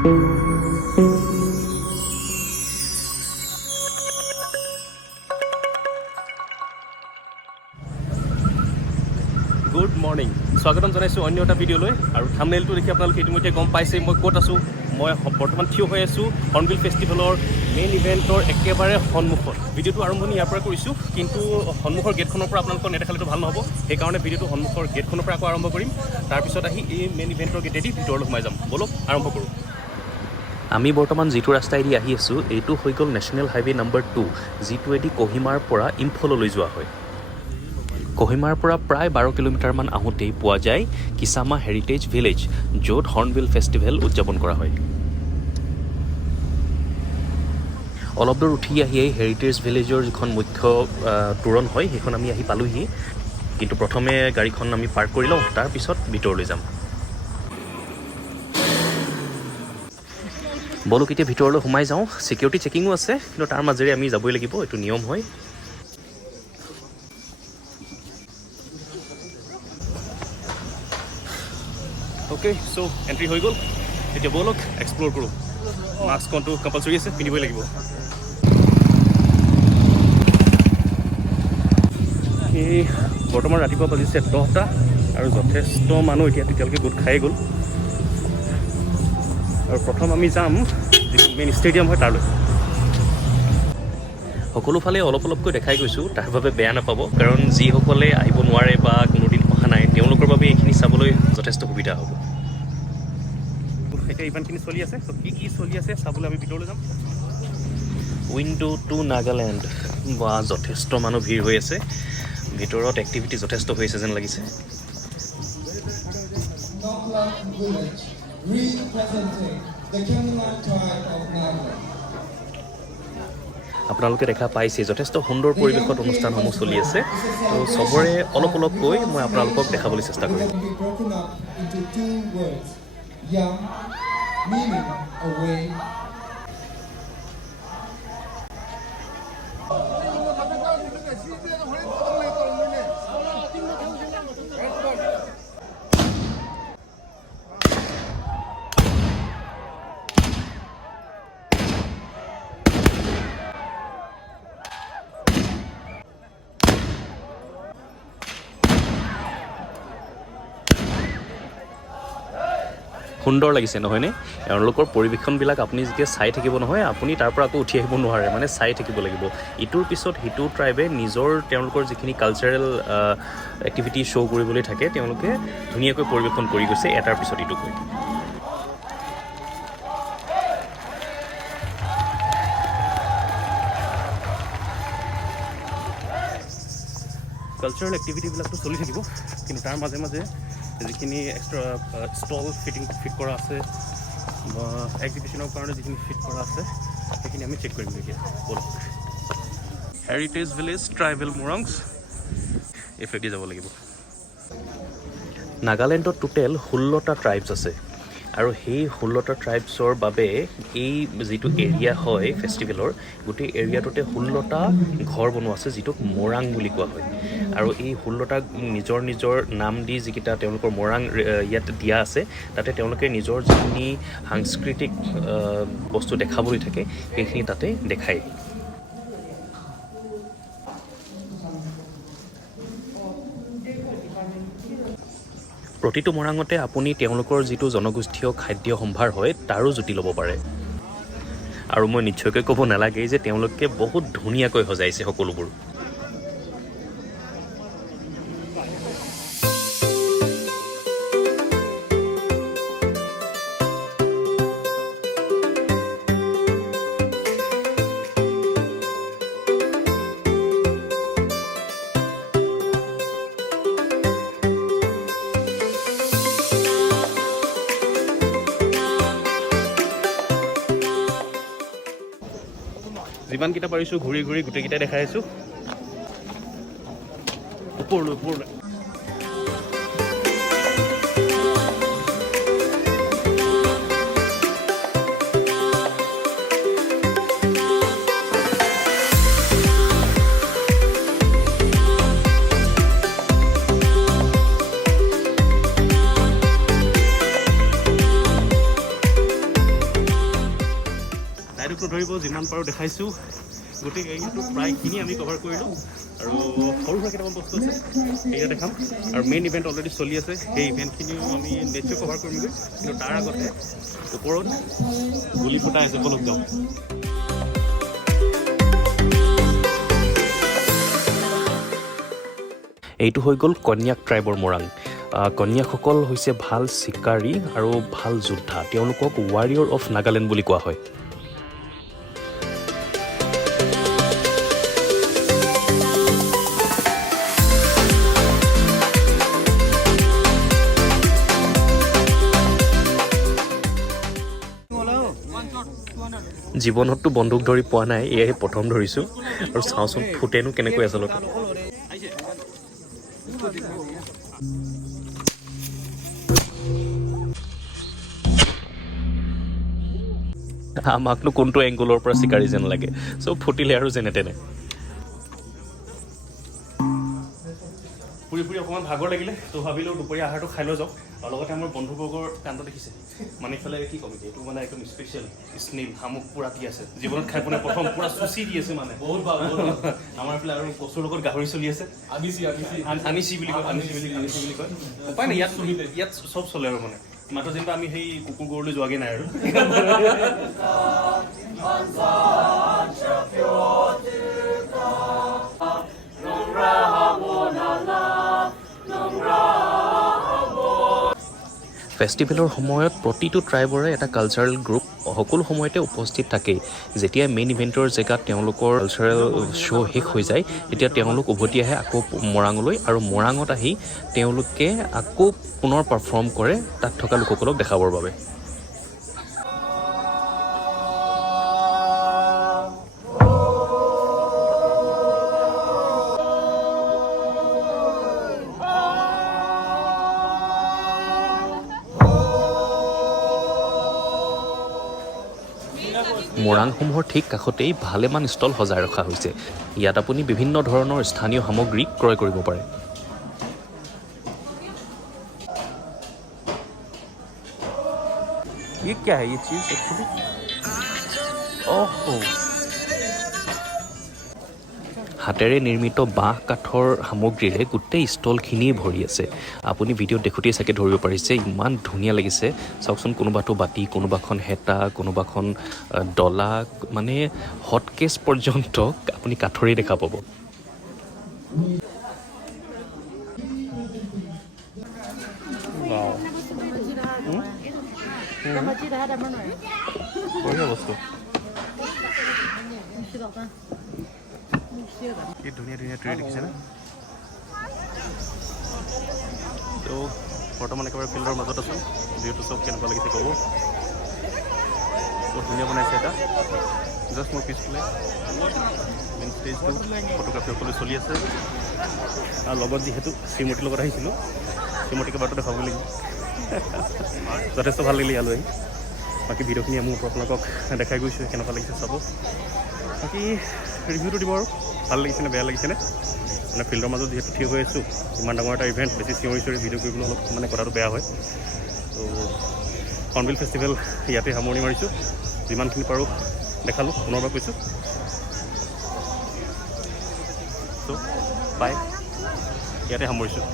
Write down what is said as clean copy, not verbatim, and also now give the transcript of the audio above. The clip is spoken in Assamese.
গুড মৰ্নিং, স্বাগতম জনাইছোঁ অন্য এটা ভিডিঅ'লৈ। আৰু থাম্বনেইলটো দেখি আপোনালোকে ইতিমধ্যে গম পাইছে মই ক'ত আছোঁ। মই বৰ্তমান থিয় হৈ আছোঁ হৰ্ণবিল ফেষ্টিভেলৰ মেইন ইভেণ্টৰ একেবাৰে সন্মুখত। ভিডিঅ'টো আৰম্ভণি ইয়াৰ পৰা কৰিছোঁ, কিন্তু সন্মুখৰ গেটখনৰ পৰা আপোনালোকক নেদেখালেতো ভাল নহ'ব। সেইকাৰণে ভিডিঅ'টো সন্মুখৰ গেটখনৰ পৰা আকৌ আৰম্ভ কৰিম। তাৰপিছত আহি এই মেইন ইভেণ্টৰ গেটেদি ভিতৰলৈ সোমাই যাম। ব'লক আৰম্ভ কৰোঁ। আমি বৰ্তমান যিটো ৰাস্তাইদি আহি আছোঁ এইটো হৈ গ'ল নেশ্যনেল হাইৱে নম্বৰ 2, যিটোৱেদি কহিমাৰ পৰা ইম্ফললৈ যোৱা হয়। কহিমাৰ পৰা প্ৰায় 12 কিলোমিটাৰমান আহোঁতেই পোৱা যায় কিছামা হেৰিটেজ ভিলেজ, য'ত হৰ্ণবিল ফেষ্টিভেল উদযাপন কৰা হয়। অলপ দূৰ উঠি আহিয়েই হেৰিটেজ ভিলেজৰ যিখন মুখ্য তোৰণ হয় সেইখন আমি আহি পালোহি। কিন্তু প্ৰথমে গাড়ীখন আমি পাৰ্ক কৰি লওঁ, তাৰপিছত ভিতৰলৈ যাম। বলক এতিয়া ভিতৰলৈ সোমাই যাওঁ। ছিকিউৰিটি চেকিঙো আছে, কিন্তু তাৰ মাজেৰে আমি যাবই লাগিব, এইটো নিয়ম হয়। অ'কে, চ' এণ্ট্ৰি হৈ গ'ল। এতিয়া ব'লক এক্সপ্ল'ৰ কৰোঁ। মাস্কখনটো কম্পালচৰি আছে, পিন্ধিবই লাগিব। এই বৰ্তমান ৰাতিপুৱা বাজিছে 10টা আৰু যথেষ্ট মানুহ তেতিয়ালৈকে গোট খাই গ'ল। আৰু প্ৰথম আমি যাম যিটো মেইন ষ্টেডিয়াম হয় তালৈ। সকলোফালে অলপ অলপকৈ দেখাই গৈছোঁ, তাৰ বাবে বেয়া নাপাব, কাৰণ যিসকলে আহিব নোৱাৰে বা কোনোদিন অহা নাই তেওঁলোকৰ বাবে এইখিনি চাবলৈ যথেষ্ট সুবিধা হ'ব। এতিয়া ইমানখিনি চলি আছে, ত' কি চলি আছে চাবলৈ আমি ভিতৰলৈ যাম। উইণ্ডো টু নাগালেণ্ড, বা যথেষ্ট মানুহ ভিৰ হৈ আছে। ভিতৰত এক্টিভিটি যথেষ্ট হৈ আছে যেন লাগিছে। আপোনালোকে দেখা পাইছে যথেষ্ট সুন্দৰ পৰিৱেশত অনুষ্ঠানসমূহ চলি আছে। তো চবৰে অলপ অলপকৈ মই আপোনালোকক দেখাবলৈ চেষ্টা কৰিম। সুন্দৰ লাগিছে নহয়নে? এওঁলোকৰ পৰিৱেশনবিলাক আপুনি যেতিয়া চাই থাকিব নহয়, আপুনি তাৰ পৰা আকৌ উঠি আহিব নোৱাৰে, মানে চাই থাকিব লাগিব। ইটোৰ পিছত সিটো ট্ৰাইবে তেওঁলোকৰ যিখিনি কালচাৰেল এক্টিভিটি শ্ব' কৰিবলৈ থাকে তেওঁলোকে ধুনীয়াকৈ পৰিৱেশন কৰি গৈছে এটাৰ পিছত ইটোকৈ। কালচাৰেল এক্টিভিটিবিলাকতো চলি থাকিব, কিন্তু তাৰ মাজে মাজে যিখিনি এক্সট্ৰা ষ্টল ফিট কৰা আছে বা এক্সিবিশ্যনৰ কাৰণে যিখিনি ফিট কৰা আছে সেইখিনি আমি চেক কৰিম এতিয়া। ব'লক হেৰিটেজ ভিলেজ ট্ৰাইবেল মোৰাংছ, এইফালেদি যাব লাগিব। নাগালেণ্ডত টোটেল 16টা ট্ৰাইবছ আছে, আৰু সেই 16টা ট্ৰাইবছৰ বাবে এই যিটো এৰিয়া হয় ফেষ্টিভেলৰ, গোটেই এৰিয়াটোতে 16টা ঘৰ বনোৱা আছে, যিটোক মোৰাং বুলি কোৱা হয়। আৰু এই 16টা নিজৰ নিজৰ নাম দি যিকেইটা তেওঁলোকৰ মোৰাং ইয়াত দিয়া আছে, তাতে তেওঁলোকে নিজৰ যিখিনি সাংস্কৃতিক বস্তু দেখাবলৈ থাকে সেইখিনি তাতে দেখায়। প্ৰতিটো মোৰাঙতে আপুনি তেওঁলোকৰ যিটো জনগোষ্ঠীয় খাদ্য সম্ভাৰ হয় তাৰো জুতি ল'ব পাৰে। আৰু মই নিশ্চয়কৈ ক'ব নালাগে যে তেওঁলোকে বহুত ধুনীয়াকৈ সজাইছে সকলোবোৰ। যিমানকেইটা পাৰিছোঁ ঘূৰি ঘূৰি গোটেইকেইটাই দেখাই আছোঁ। ওপৰলৈ নধৰিব যিমান পাৰোঁ দেখাইছোঁ গোটেই এৰিয়াটো প্ৰায়খিনি আমি কভাৰ কৰিলোঁ আৰু সৰু সুৰা কেইটামান বস্তু আছে সেইয়া দেখাম আৰু মেইন ইভেণ্ট অলৰেডি চলি আছে সেই ইভেণ্টখিনিও আমি নিশ্চয় কভাৰ কৰিমগৈ কিন্তু তাৰ আগতে ওপৰত গুলি ফুটাই আছে বলক যাওঁ এইটো হৈ গ'ল কন্যাক ট্ৰাইবৰ মৰাং কন্যাকসকল হৈছে ভাল চিকাৰী আৰু ভাল যোদ্ধা তেওঁলোকক ৱাৰিয়ৰ অফ নাগালেণ্ড বুলি কোৱা হয় জীৱনততো বন্দুক ধৰি পোৱা নাই এয়াই প্ৰথম ধৰিছোঁ আৰু চাওঁচোন ফুটেনো কেনেকৈ আচলতে আমাকনো কোনটো এংগুলৰ পৰা চিকাৰী যেন লাগে চব ফুটিলে আৰু যেনে তেনে ফুৰি ফুৰি অকণমান ভাগৰ লাগিলে তো ভাবিলোঁ দুপৰীয়া আহাৰটো খাই লৈ যাওঁ আৰু লগতে আমাৰ বন্ধুবৰ্গৰ কাণ্ড দেখিছে মানে ইফালে কি ক'ম এইটো মানে একদম স্পেচিয়েল স্নেল শামুক পূৰা দি আছে জীৱনত খাই পোৱা প্ৰথম পূৰা চুচি দি আছে মানে বহুত ভাল আমাৰ এইফালে আৰু কচুৰ লগত গাহৰি চলি আছে আনিছি বুলি কয় উপায় নাই ইয়াত চব চলে আৰু মানে মাত্ৰ যেনিবা আমি সেই কুকুৰ গৰুলৈ যোৱাগৈ নাই আৰু ফেষ্টিভেলৰ সময়ত প্ৰতিটো ট্ৰাইবৰে এটা কালচাৰেল গ্ৰুপ সকলো সময়তে উপস্থিত থাকেই যেতিয়া মেইন ইভেণ্টৰ জেগাত তেওঁলোকৰ কালচাৰেল শ্ব' শেষ হৈ যায় তেতিয়া তেওঁলোক উভতি আহে আকৌ মৰাঙলৈ আৰু মৰাঙত আহি তেওঁলোকে আকৌ পুনৰ পাৰফৰ্ম কৰে তাত থকা লোকসকলক দেখাবৰ বাবে মৰাংসমূহৰ ঠিক কাষতেই ভালেমান ষ্টল সজাই ৰখা হৈছে ইয়াত আপুনি বিভিন্ন ধৰণৰ স্থানীয় সামগ্ৰী ক্ৰয় কৰিব পাৰে ये क्या है ये चीज़ एक्चुअली ओहो হাতেৰে নিৰ্মিত বাঁহ কাঠৰ সামগ্ৰীৰে গোটেই ষ্টলখিনিয়ে ভৰি আছে আপুনি ভিডিঅ'ত দেখোঁতেই চাগে ধৰিব পাৰিছে ইমান ধুনীয়া লাগিছে চাওকচোন কোনোবাটো বাতি কোনোবাখন হেতা কোনোবাখন ডলা মানে হটকেছ পৰ্যন্ত আপুনি কাঠৰেই দেখা পাব বঢ়িয়া বস্তু এই ধুনীয়া ধুনীয়া ট্ৰে দেখিছে না তো বৰ্তমান একেবাৰে ফিল্ডৰ মাজত আছোঁ যিহেতু চব কেনেকুৱা লাগিছে ক'ব বহুত ধুনীয়া বনাইছে এটা জাষ্ট মোৰ পিছফালে মেইন ষ্টেজটো ফটোগ্ৰাফী সকলো চলি আছে আৰু লগত যিহেতু শ্ৰীমতীৰ লগত আহিছিলোঁ শ্ৰীমতীকে বাৰটো দেখাব লাগিব যথেষ্ট ভাল লাগিলে ইয়ালৈ আহি বাকী ভিডিঅ'খিনি মোৰ আপোনালোকক দেখাই গৈছোঁ কেনেকুৱা লাগিছে চাব বাকী ৰিভিউটো দিব আৰু ভাল লাগিছেনে বেয়া লাগিছেনে মানে ফিল্ডৰ মাজত যিহেতু থিয় হৈ আছোঁ ইমান ডাঙৰ এটা ইভেণ্ট বেছি চিঞৰি ভিডিঅ' কৰিবলৈ অলপ মানে কথাটো বেয়া হয় তো হৰ্ণবিল ফেষ্টিভেল ইয়াতে সামৰণি মাৰিছোঁ যিমানখিনি পাৰোঁ দেখালোঁ পুনৰবাৰ কৈছোঁ ত' বাই ইয়াতে সামৰিছোঁ